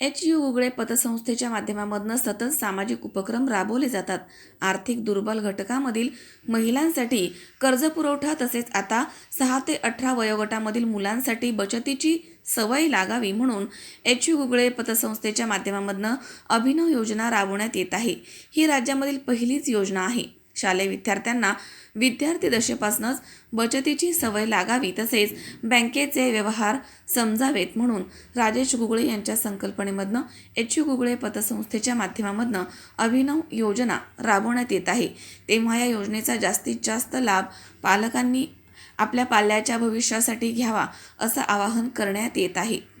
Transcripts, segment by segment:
H U Gugale पतसंस्थेच्या माध्यमामधनं सतत सामाजिक उपक्रम राबवले जातात. आर्थिक दुर्बल घटकामधील महिलांसाठी कर्जपुरवठा तसेच आता सहा ते अठरा वयोगटामधील मुलांसाठी बचतीची सवय लागावी म्हणून एच यू गुगळे पतसंस्थेच्या माध्यमामधनं अभिनव योजना राबवण्यात येत आहे. ही राज्यामधील पहिलीच योजना आहे. शालेय विद्यार्थ्यांना विद्यार्थी दशेपासूनच बचतीची सवय लागावी तसेच बँकेचे व्यवहार समजावेत म्हणून राजेश गुगळे यांच्या संकल्पनेमधनं एच यू गुगळे पतसंस्थेच्या माध्यमामधनं अभिनव योजना राबवण्यात येत आहे. तेव्हा या योजनेचा जास्तीत जास्त लाभ पालकांनी आपल्या पाल्याच्या भविष्यासाठी घ्यावा असं आवाहन करण्यात येत आहे.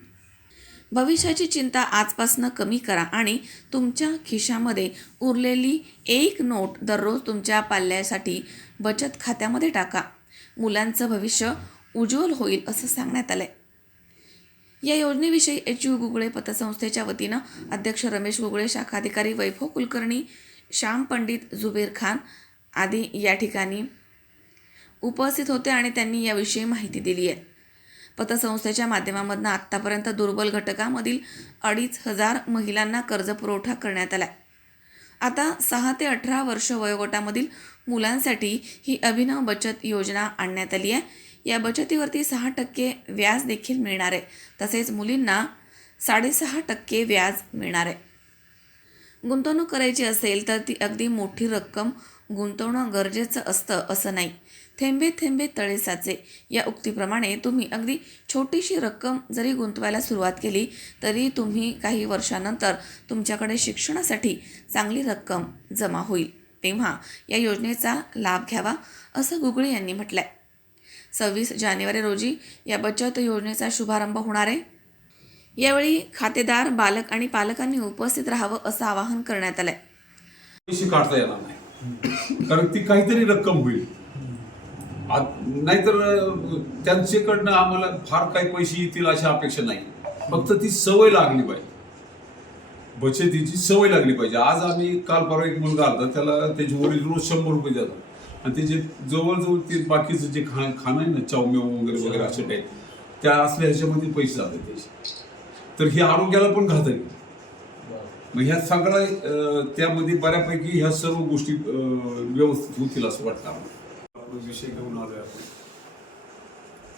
भविष्याची चिंता आजपासनं कमी करा आणि तुमच्या खिशामध्ये उरलेली एक नोट दररोज तुमच्या पाल्यासाठी बचत खात्यामध्ये टाका. मुलांचं भविष्य उज्ज्वल होईल असं सांगण्यात आलंय. या योजनेविषयी एच यू गुगळे पतसंस्थेच्या वतीनं अध्यक्ष रमेश गुगळे शाखाधिकारी वैभव कुलकर्णी श्याम पंडित जुबेर खान आदी या ठिकाणी उपस्थित होते आणि त्यांनी याविषयी माहिती दिली आहे. पतसंस्थेच्या माध्यमामधून आत्तापर्यंत दुर्बल घटकामधील अडीच हजार महिलांना कर्जपुरवठा करण्यात आला आता सहा ते अठरा वर्ष वयोगटामधील मुलांसाठी ही अभिनव बचत योजना आणण्यात आली आहे. या बचतीवरती सहा टक्के व्याज देखील मिळणार आहे. तसेच मुलींना साडेसहा टक्के व्याज मिळणार आहे. गुंतवणूक करायची असेल तर ती अगदी मोठी रक्कम गुंतवणं गरजेचं असतं असं नाही. थेंबे थेंबे तळे साचे या उक्तीप्रमाणे तुम्ही अगदी छोटीशी रक्कम जरी गुंतवायला सुरुवात केली तरी तुम्ही काही वर्षानंतर तुमच्याकडे शिक्षणासाठी चांगली रक्कम जमा होईल. तेव्हा या योजनेचा लाभ घ्यावा असं गुगळे यांनी म्हटलंय. सव्वीस जानेवारी रोजी या बचत योजनेचा शुभारंभ होणार आहे. यावेळी खातेदार बालक आणि पालकांनी उपस्थित राहावं असं आवाहन करण्यात आलंय. पैसे काढता येणार नाही. कारण ती काहीतरी रक्कम होईल. नाहीतर त्यांच्याकडनं आम्हाला फार काही पैसे येतील अशी अपेक्षा नाही. फक्त ती सवय लागली पाहिजे. बचतीची सवय लागली पाहिजे. आज आम्ही काल परवा एक मुलगा आला त्याला त्याचे वडील रोज शंभर रुपये देतात. आणि त्याचे जवळजवळ ते बाकीचं जे खा खाणं आहे ना चावमेव वगैरे वगैरे असे टाईप त्या असल्या ह्याच्यामध्ये पैसे जातात त्याचे. तर हे आरोग्याला पण घातक आहे. मग ह्या सगळ्या त्यामध्ये बऱ्यापैकी ह्या सर्व गोष्टी व्यवस्थित होतील असं वाटतं आम्हाला. आपण विषय घेऊन आलोय आपण.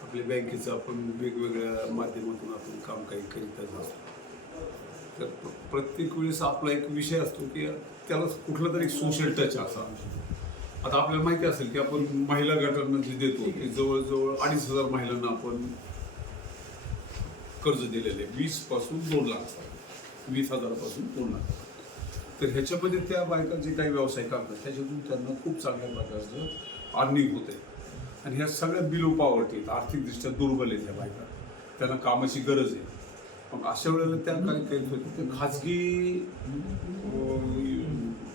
आपल्या बँकेचं आपण वेगवेगळ्या माध्यमातून आपण काम काही करीतच असतो. तर प्रत्येक वेळेस आपला एक विषय असतो की त्याला कुठला तरी सोशल टच असा. आता आपल्याला माहिती असेल की आपण महिला गटांना जे देतो ते जवळजवळ अडीच हजार महिलांना आपण कर्ज दिलेले वीसपासून दोन लाख वीस हजारापासून दोन लाख तर ह्याच्यामध्ये त्या बायका जे काही व्यवसाय करतात त्याच्यातून त्यांना खूप चांगल्या प्रकारचं अर्निंग होते. आणि ह्या सगळ्या बिलो पॉवर्टी आहेत. आर्थिकदृष्ट्या दुर्बल आहेत ह्या बायका. त्यांना कामाची गरज आहे. मग अशा वेळेला त्या काय करत होत्या ते खाजगी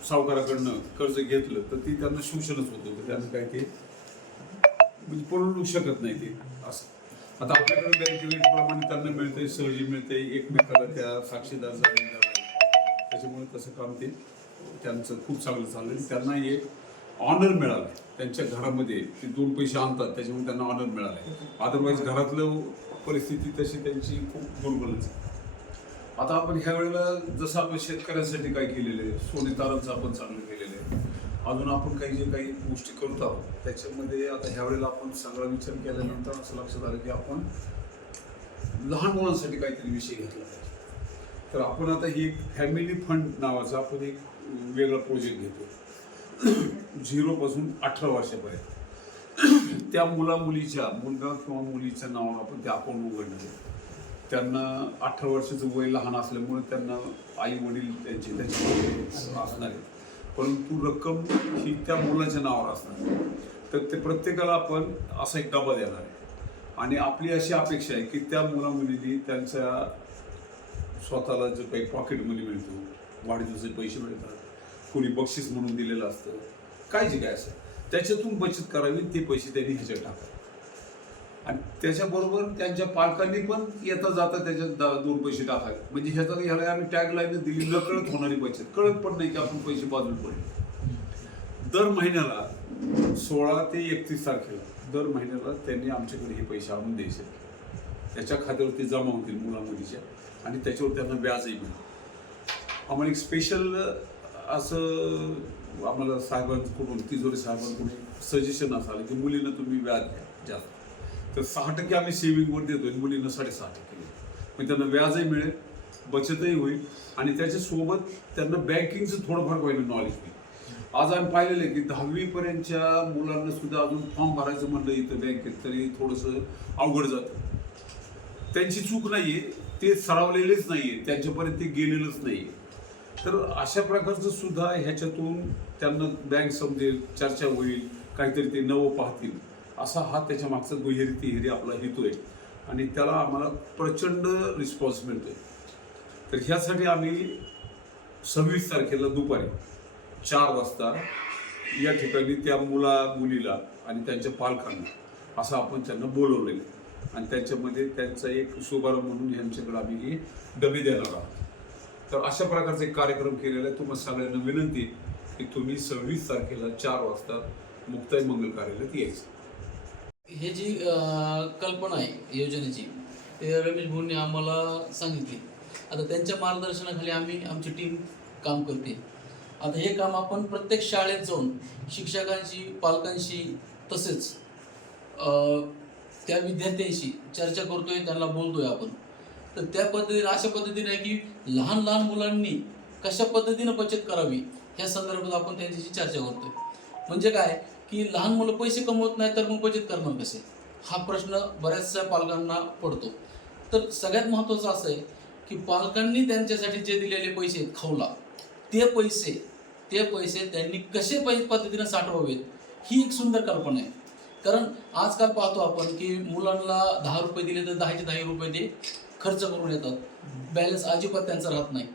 सावकाराकडनं कर्ज घेतलं तर ती त्यांना शोषणच होत होतं. त्यांना काय ते म्हणजे परवडू शकत नाही ते. असं. आता आपल्याकडे बँक प्रमाणे त्यांना मिळते सहजी मिळते एकमेकाला त्या साक्षीदार त्याच्यामुळे तसं काम ते त्यांचं खूप चांगलं चाललं आणि त्यांना एक ऑनर मिळालं. त्यांच्या घरामध्ये ते दोन पैसे आणतात त्याच्यामुळे त्यांना ऑनर मिळालं. अदरवाईज घरातलं परिस्थिती तशी त्यांची खूप दुर्बलच आता आपण ह्या वेळेला जसं आपण शेतकऱ्यांसाठी काय केलेलं आहे सोने तारांचं आपण चांगलं केलेलं आहे. अजून आपण काही जे काही गोष्टी करत आहोत त्याच्यामध्ये आता ह्या वेळेला आपण सगळा विचार केल्यानंतर असं लक्षात आलं की आपण लहान मुलांसाठी काहीतरी विषय घेतला पाहिजे. तर आपण आता ही फॅमिली फंड नावाचा आपण एक वेगळा प्रोजेक्ट घेतो झिरोपासून अठरा वर्षापर्यंत. त्या मुला मुलीच्या मुलगा किंवा मुलीच्या नावावर आपण ते अकाउंट उघडणार त्यांना अठरा वर्षाचं वय लहान असल्यामुळे त्यांना आई वडील त्यांचे त्यांचे असणार आहेत. परंतु रक्कम ही त्या मुलाच्या नावावर असणार. तर ते प्रत्येकाला आपण असा एक डबा देणार आहे. आणि आपली अशी अपेक्षा आहे की त्या मुला मुलींनी त्यांच्या स्वतःला जो काही पॉकेट मनी मिळतो वाढदिवसाचे पैसे मिळतात कोणी बक्षीस म्हणून दिलेलं असतं. काय जे काय असं. त्याच्यातून बचत करावी ते पैसे त्यांनी ह्याच्यात टाकावे. आणि त्याच्याबरोबर त्यांच्या पालकांनी पण येता जाता त्याच्यात दा- दोन पैसे टाकावे. म्हणजे ह्याचा ह्याला आम्ही टॅगलाईन दिली न कळत होणारी बचत. कळत पण नाही की आपण पैसे बाजूला पडले. दर महिन्याला सोळा ते एकतीस तारखेला दर महिन्याला त्यांनी आमच्याकडे हे पैसे आणून द्यायचे. त्याच्या खात्यावरती जमा होतील मुलामुलीच्या. आणि त्याच्यावर त्यांना व्याजही मिळेल. आम्हाला एक स्पेशल असं आम्हाला साहेबांकडून तिजोरी साहेबांकडून सजेशन असं आलं की मुलींना तुम्ही व्याज द्या जास्त. तर सहा टक्के आम्ही सेव्हिंगवर देतो मुलींना साडेसहा टक्के म्हणजे त्यांना व्याजही मिळेल बचतही होईल आणि त्याच्यासोबत त्यांना बँकिंगचं थोडंफार होईल नॉलेज मिळेल. आज आम्ही पाहिलेलं आहे की दहावीपर्यंतच्या मुलांना सुद्धा अजून फॉर्म भरायचं म्हणलं इथं बँकेत तरी थोडंसं अवघड जातं. त्यांची चूक नाही आहे ते सरावलेलेच आहे त्यांच्यापर्यंत ते गेलेलंच नाही आहे तर अशा प्रकारचं सुद्धा ह्याच्यातून त्यांना बँक समजेल चर्चा होईल काहीतरी ते नवं पाहतील. असा हा त्याच्या मागचा दुहेरी तिहेरी आपला हेतू आहे. आणि त्याला आम्हाला प्रचंड रिस्पॉन्स मिळतो आहे तर ह्यासाठी आम्ही सव्वीस तारखेला दुपारी चार वाजता या ठिकाणी त्या मुला मुलीला आणि त्यांच्या पालकांना असं आपण त्यांना बोलवलेलं आहे. आणि त्यांच्यामध्ये त्यांचा एक शुभारंभ म्हणून यांच्याकडे आम्ही डबे देणार आहोत. तर अशा प्रकारचे एक कार्यक्रम केलेला आहे. तुम्हाला सगळ्यांना विनंती की तुम्ही सव्वीस तारखेला चार वाजता मुक्ताई मंगल कार्यालयात यायचं. हे जी कल्पना आहे योजनेची ते रमेश भाऊंनी आम्हाला सांगितली. आता त्यांच्या मार्गदर्शनाखाली आम्ही आमची टीम काम करते. आता हे काम आपण प्रत्येक शाळेत जाऊन शिक्षकांशी पालकांशी तसेच त्या विद्यार्थ्यांशी चर्चा करतोय त्यांना बोलतोय आपण. तर त्या पद्धतीने अशा पद्धतीने आहे की लहान लहान मुलांनी कशा पद्धतीनं बचत करावी? ह्या संदर्भात आपण त्यांच्याशी चर्चा करतोय. म्हणजे काय? की लहान मुलं पैसे कमवत नाही तर मग बचत करणार कसे? हा प्रश्न बऱ्याचशा पालकांना पडतो. तर सगळ्यात महत्त्वाचं असं आहे की पालकांनी त्यांच्यासाठी जे दिलेले पैसे आहेत ते पैसे ते पैसे त्यांनी कसे पैसे पद्धतीनं साठवावेत ही एक सुंदर कल्पना आहे. कारण आजकाल पाहतो आपण की मुलांना दहा रुपये दिले तर दहाचे दहा रुपये दे खर्च करून येतात. बॅलन्स अजिबात त्यांचा राहत नाही.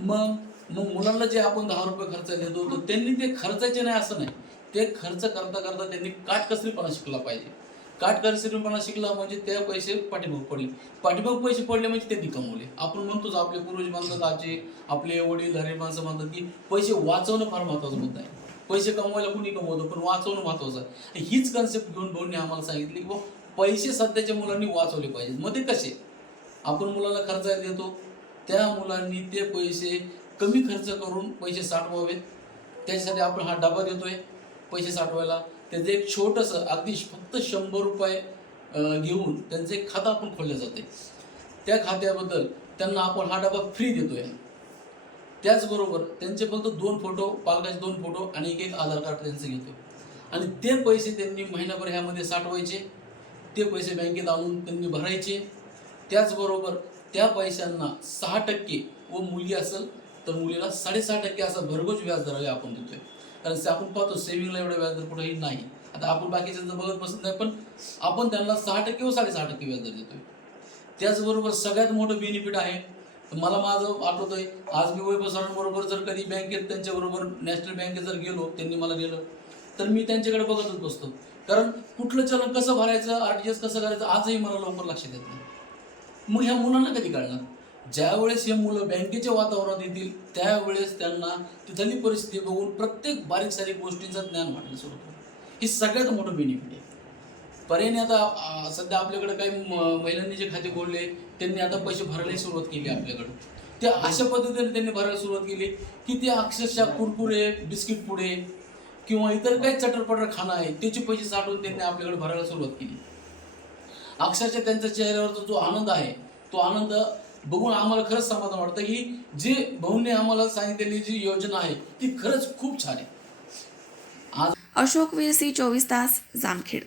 मग मग मुलांना जे आपण दहा रुपये खर्च देतो तर त्यांनी ते खर्चायचे नाही असं नाही. ते खर्च करता करता त्यांनी काटकसरीपणा शिकला पाहिजे. काटकसरीपणा शिकला म्हणजे ते पैसे पाठीमाग पडले. पाठीमाग पैसे पडले म्हणजे त्यांनी कमवले. आपण म्हणतोच आपले पूर्वज म्हणतात आजी आपले वडील धारे माणसं म्हणतात की पैसे वाचवणं फार महत्वाचं मुद्दा आहे. पैसे कमवायला कुणी कमवतो? पण वाचवणं महत्वाचं आहे. हीच कन्सेप्ट घेऊन भाऊंनी आम्हाला सांगितली की पैसे सध्याच्या मुलांनी वाचवले पाहिजेत. मग ते कसे? आपण मुलाला खर्चायला देतो त्या मुलांनी ते पैसे कमी खर्च करून पैसे साठवावेत. त्याच्यासाठी आपण हा डबा देतोय पैसे साठवायला. त्याचं एक छोटंसं अगदी फक्त शंभर रुपये घेऊन त्यांचं एक खातं आपण खोललं जाते त्या खात्याबद्दल त्यांना आपण हा डबा फ्री देतोय. त्याचबरोबर त्यांचे फक्त दोन फोटो पालकाचे दोन फोटो आणि एक एक आधार कार्ड त्यांचं घेतो आणि ते पैसे त्यांनी महिनाभर ह्यामध्ये साठवायचे. ते पैसे बँकेत आणून त्यांनी भरायचे. त्याचबरोबर त्या पैशांना सहा टक्के व मुली असेल तर मुलीला साडेसहा टक्के असा भरघोस व्याजदराला आपण देतोय. कारण से- आपण पाहतो सेव्हिंगला एवढं व्याजदर कुठेही नाही. आता आपण बाकीच्यांचं बघत बसत नाही पण आपण त्यांना सहा टक्के व साडेसहा टक्के व्याज दर देतोय. त्याचबरोबर सगळ्यात मोठं बेनिफिट आहे. तर मला माझं आठवतंय आज मी वैभव सरांबरोबर जर कधी बँकेत त्यांच्याबरोबर नॅशनल बँकेत जर गेलो त्यांनी मला गेलं तर मी त्यांच्याकडे बघतच बसतो. कारण कुठलं चलन कसं भरायचं आर टी एस कसं करायचं आजही मला लवकर लक्षात येत नाही. मग ह्या मुलांना कधी कळणार? ज्यावेळेस हे मुलं बँकेच्या वातावरणात येतील त्यावेळेस त्यांना तिथली परिस्थिती बघून प्रत्येक बारीक सारीक गोष्टींचं ज्ञान वाटलं सुरू होतं हे सगळ्यात मोठं बेनिफिट आहे. पर्यायने आता सध्या आपल्याकडे काही म- महिलांनी जे खाते खोलले त्यांनी आता पैसे भरायला सुरुवात केली आपल्याकडं. ते अशा पद्धतीने त्यांनी भरायला सुरुवात केली की ते अक्षरशः कुरकुरे बिस्किट पुडे किंवा इतर काही चटरपटर खाणं आहे त्याचे पैसे साठवून त्यांनी आपल्याकडे भरायला सुरुवात केली. अक्षरशः त्यांच्या चेहऱ्यावरचा जो आनंद आहे तो आनंद बघून आम्हाला खरंच समाधान वाटतं की जे भाऊने आम्हाला सांगितलेली जी योजना आहे ती खरंच खूप छान आहे. अशोक वीर सी चोवीस तास जामखेड.